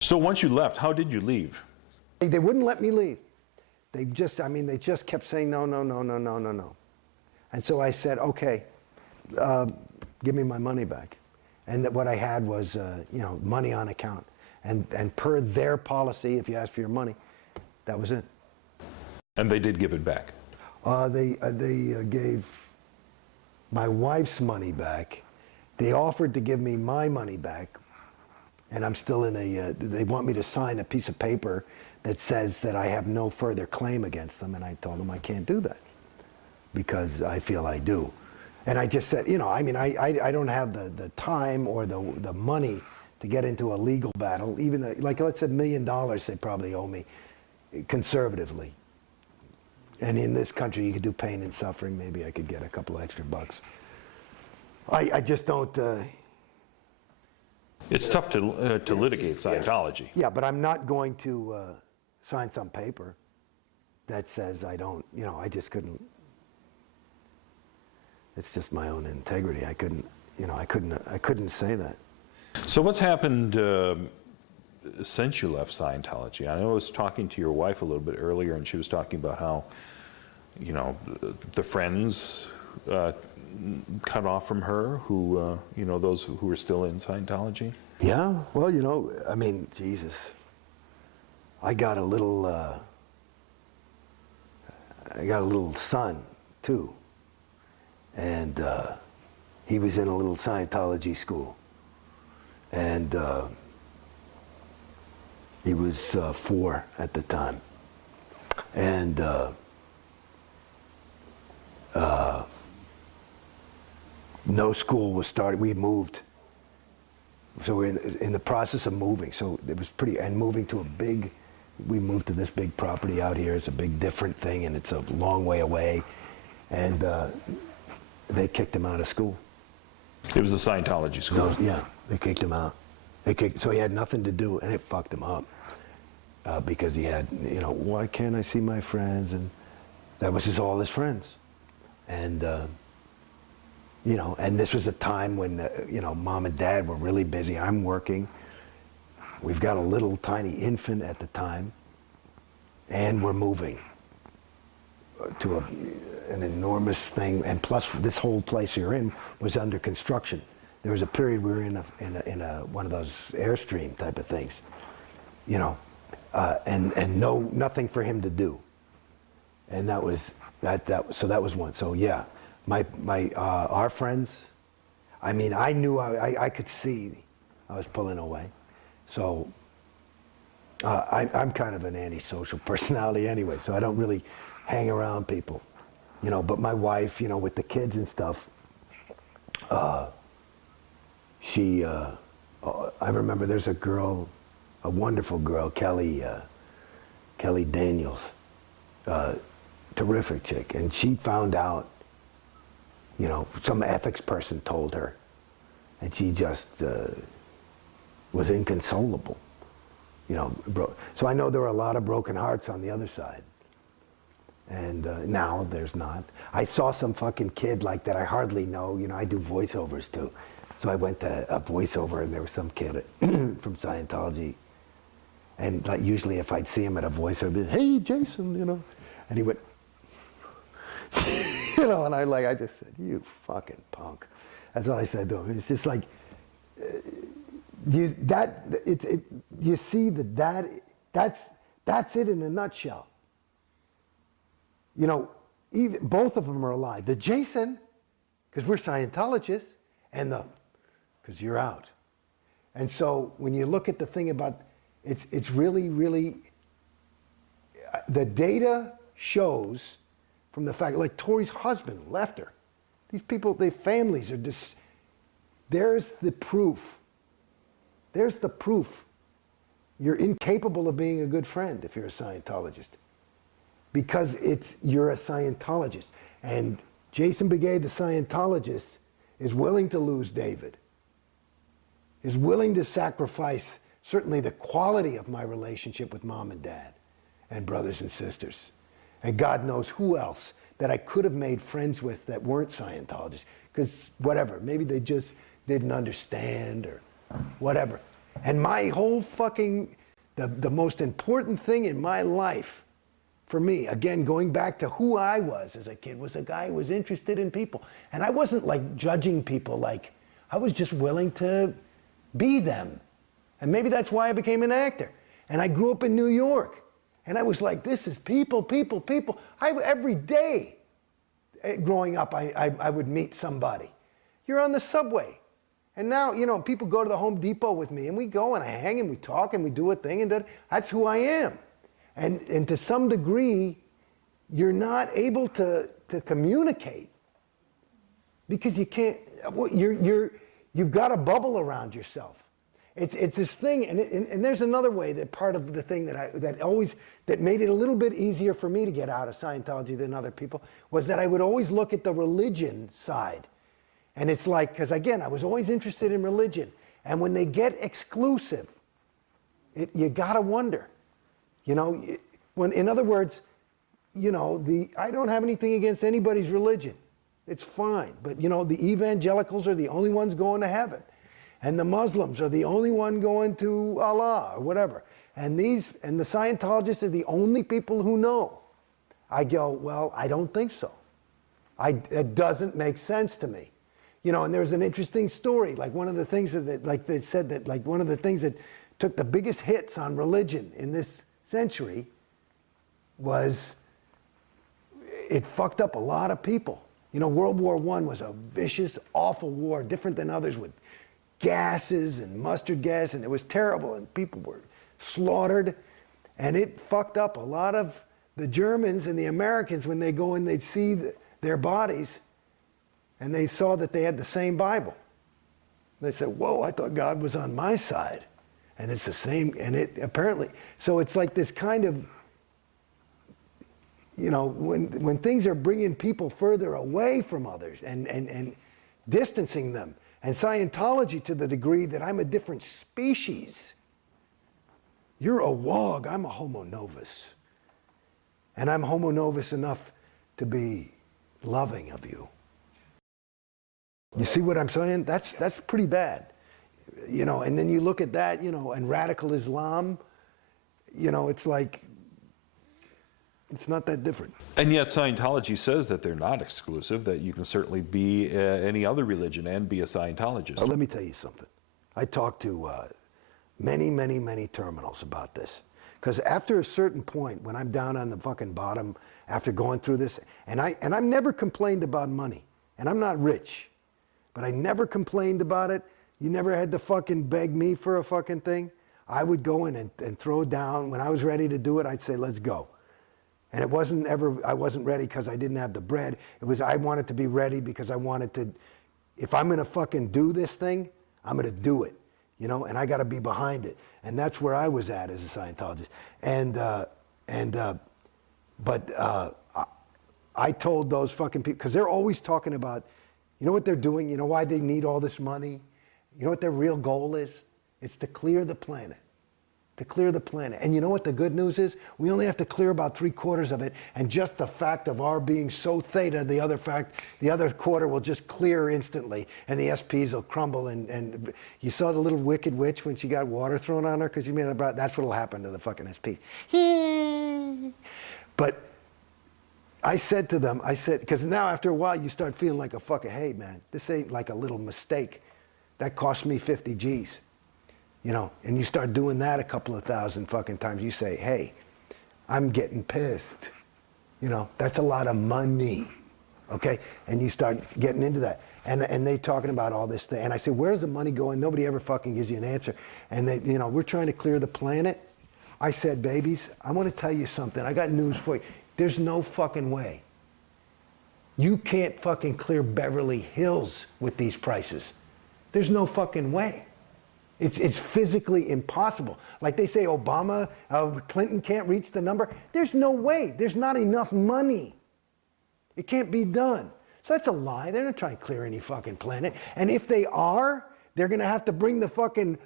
So once you left, how did you leave? They wouldn't let me leave. They just, I mean, they just kept saying no, no, no, no, no, no, no. And so I said, okay, give me my money back. And that what I had was, you know, money on account. And per their policy, if you ask for your money, that was it. And they did give it back? They gave my wife's money back. They offered to give me my money back. And I'm still in a, they want me to sign a piece of paper that says that I have no further claim against them. And I told them I can't do that because I feel I do. And I just said, you know, I mean, I don't have the time or the money to get into a legal battle. Even like, let's say $1 million they probably owe me conservatively. And in this country, you could do pain and suffering. Maybe I could get a couple extra bucks. I just don't. It's tough to litigate Scientology. Yeah, but I'm not going to sign some paper that says I don't, you know, I just couldn't. It's just my own integrity. I couldn't, you know, I couldn't say that. So what's happened since you left Scientology? I know I was talking to your wife a little bit earlier, and she was talking about how, you know, the friends cut off from her who, you know, those who were still in Scientology? Yeah, well, you know, I mean, Jesus, I got a little son, too. And he was in a little Scientology school. And he was 4 at the time. And no school was started. We moved. So we're in the process of moving. So it was pretty, and moving to a big, we moved to this big property out here. It's a big different thing, and it's a long way away. And they kicked him out of school. It was a Scientology school? No, yeah, they kicked him out. So he had nothing to do, and it fucked him up. Because he had, you know, why can't I see my friends? And that was all his friends. And, you know, and this was a time when, you know, Mom and Dad were really busy. I'm working. We've got a little tiny infant at the time. And we're moving to an enormous thing. And plus, this whole place you're in was under construction. There was a period we were in one of those Airstream type of things, you know, and nothing for him to do. And that was, so that was one. So yeah. Our friends, I mean, I knew I could see I was pulling away. So I'm kind of an antisocial personality anyway, so I don't really hang around people, you know. But my wife, you know, with the kids and stuff, she, I remember there's a girl, a wonderful girl, Kelly Daniels, terrific chick, and she found out, you know, some ethics person told her, and she just was inconsolable, you know. So I know there were a lot of broken hearts on the other side, and now there's not. I saw some fucking kid like that I hardly know, you know, I do voiceovers too. So I went to a voiceover, and there was some kid from Scientology, and like usually if I'd see him at a voiceover, I'd be, hey, Jason, you know, and he went, you know, and I just said, you fucking punk. That's all I said to him. It's just like, you see that's it in a nutshell. You know, both of them are alive. The Jason, because we're Scientologists, and because you're out. And so when you look at the thing about, it's really, really, the data shows from the fact, like Tori's husband left her. These people, their families are just, there's the proof. There's the proof. You're incapable of being a good friend if you're a Scientologist. Because you're a Scientologist. And Jason Beghe, the Scientologist, is willing to lose David. Is willing to sacrifice certainly the quality of my relationship with Mom and Dad and brothers and sisters. And God knows who else that I could have made friends with that weren't Scientologists. Because whatever, maybe they just didn't understand or whatever. And my whole fucking, the most important thing in my life, for me, again, going back to who I was as a kid, was a guy who was interested in people. And I wasn't like judging people, like, I was just willing to be them. And maybe that's why I became an actor. And I grew up in New York. And I was like, this is people, people, people. Every day growing up, I would meet somebody. You're on the subway. And now, you know, people go to the Home Depot with me, and we go and I hang and we talk and we do a thing, and that's who I am. And to some degree, you're not able to communicate because you can't, you've got a bubble around yourself. It's this thing, and there's another way that part of the thing that made it a little bit easier for me to get out of Scientology than other people was that I would always look at the religion side. And it's like, because again, I was always interested in religion. And when they get exclusive, you gotta wonder, you know, in other words, you know, I don't have anything against anybody's religion. It's fine. But, you know, the evangelicals are the only ones going to heaven. And the Muslims are the only one going to Allah or whatever. And the Scientologists are the only people who know. I go, well, I don't think so. It doesn't make sense to me. You know, and there's an interesting story. Like one of the things that, like they said that, like one of the things that took the biggest hits on religion in this century was it fucked up a lot of people. You know, World War I was a vicious, awful war, different than others, with gases and mustard gas, and it was terrible, and people were slaughtered, and it fucked up a lot of the Germans and the Americans when they go and they'd see their bodies, and they saw that they had the same Bible. They said, whoa, I thought God was on my side. And it's the same, and it apparently, so it's like this kind of, you know, when things are bringing people further away from others and distancing them, and Scientology to the degree that I'm a different species. You're a wog, I'm a homo novus. And I'm homo novus enough to be loving of you. You see what I'm saying? That's pretty bad. You know, and then you look at that, you know, and radical Islam, you know, it's like, it's not that different. And yet Scientology says that they're not exclusive, that you can certainly be any other religion and be a Scientologist. Let me tell you something. I talked to many terminals about this. Because after a certain point, when I'm down on the fucking bottom, after going through this, and I've never complained about money, and I'm not rich, but I never complained about it. You never had to fucking beg me for a fucking thing. I would go in and throw down. When I was ready to do it, I'd say, let's go. And it wasn't ever, I wasn't ready because I didn't have the bread. It was, I wanted to be ready because I wanted to, if I'm going to fucking do this thing, I'm going to do it, you know, and I got to be behind it. And that's where I was at as a Scientologist. I told those fucking people, because they're always talking about, you know what they're doing? You know why they need all this money? You know what their real goal is? It's to clear the planet. To clear the planet. And you know what the good news is? We only have to clear about 3/4 of it, and just the fact of our being so theta, the other quarter will just clear instantly, and the SPs will crumble. And you saw the little wicked witch when she got water thrown on her because she made it. That's what'll happen to the fucking SP. But I said to them, because now after a while you start feeling like a fucking, hey man, this ain't like a little mistake. That cost me 50 G's. You know, and you start doing that a couple of thousand fucking times. You say, hey, I'm getting pissed. You know, that's a lot of money. Okay? And you start getting into that. And they talking about all this thing. And I say, where's the money going? Nobody ever fucking gives you an answer. And they, you know, we're trying to clear the planet. I said, babies, I want to tell you something. I got news for you. There's no fucking way. You can't fucking clear Beverly Hills with these prices. There's no fucking way. It's physically impossible. Like they say Obama, Clinton can't reach the number. There's no way. There's not enough money. It can't be done. So that's a lie. They're not trying to clear any fucking planet. And if they are, they're going to have to bring the fucking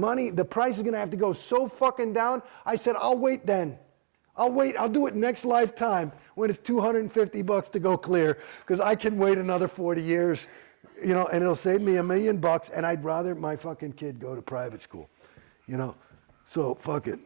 money. The price is going to have to go so fucking down. I said, I'll wait then. I'll wait. I'll do it next lifetime when it's $250 to go clear, because I can wait another 40 years. You know, and it'll save me $1 million, and I'd rather my fucking kid go to private school. you know. So fuck it.